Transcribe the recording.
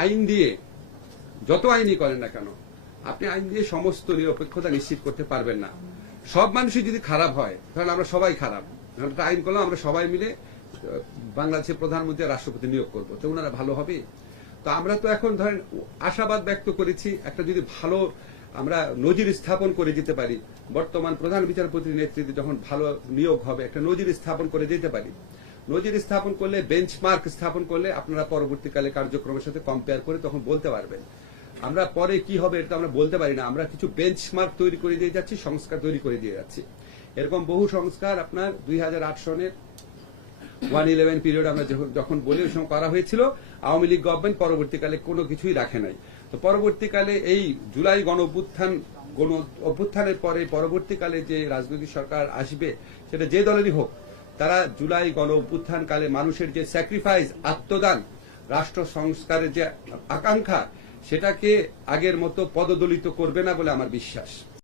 আইন দিয়ে, যত আইনই করেন না কেন, আপনি আইন দিয়ে সমস্ত নিরপেক্ষতা নিশ্চিত করতে পারবেন না। সব মানুষই যদি খারাপ হয়, তাহলে আমরা সবাই খারাপ। একটা আইন করলাম, আমরা সবাই মিলে বাংলাদেশের প্রধানমন্ত্রী রাষ্ট্রপতি নিয়োগ করব। তো ওনারা ভালো হবে? তো আমরা তো এখন ধরেন, আশাবাদ ব্যক্ত করেছি, একটা যদি ভালো আমরা নজির স্থাপন করে যেতে পারি, বর্তমান প্রধান বিচারপতির নেতৃত্বে যখন ভালো নিয়োগ হবে, একটা নজির স্থাপন করে যেতে পারি নজির স্থাপন করলে বেঞ্চমার্ক স্থাপন করলে আপনারা পরবর্তীকালে কার্যক্রমের সাথে কম্পেয়ার করে তখন বলতে পারবেন। আমরা পরে কি হবে এটা আমরা বলতে পারি না। আমরা কিছু বেঞ্চমার্ক তৈরি করে দিয়ে যাচ্ছি, সংস্কার তৈরি করে দিয়ে যাচ্ছি। এরকম বহু সংস্কার আপনার দুই সনের ওয়ান ইলেভেন পিরিয়ড আমরা যখন- বলি, ওই সময় করা হয়েছিল, আওয়ামী লীগ গভর্নমেন্ট পরবর্তীকালে কোনো কিছুই রাখে নাই। তো পরবর্তীকালে এই জুলাই গণ অভ্যুত্থান, গণ অভ্যুত্থানের পরে পরবর্তীকালে যে রাজনৈতিক সরকার আসবে, সেটা যে দলেরই হোক তারা জুলাই গণ অভ্যুত্থানকালে মানুষের যে স্যাক্রিফাইস আত্মদান, রাষ্ট্র সংস্কারের যে আকাঙ্ক্ষা, সেটাকে আগের মতো পদদলিত করবে না বলে আমার বিশ্বাস।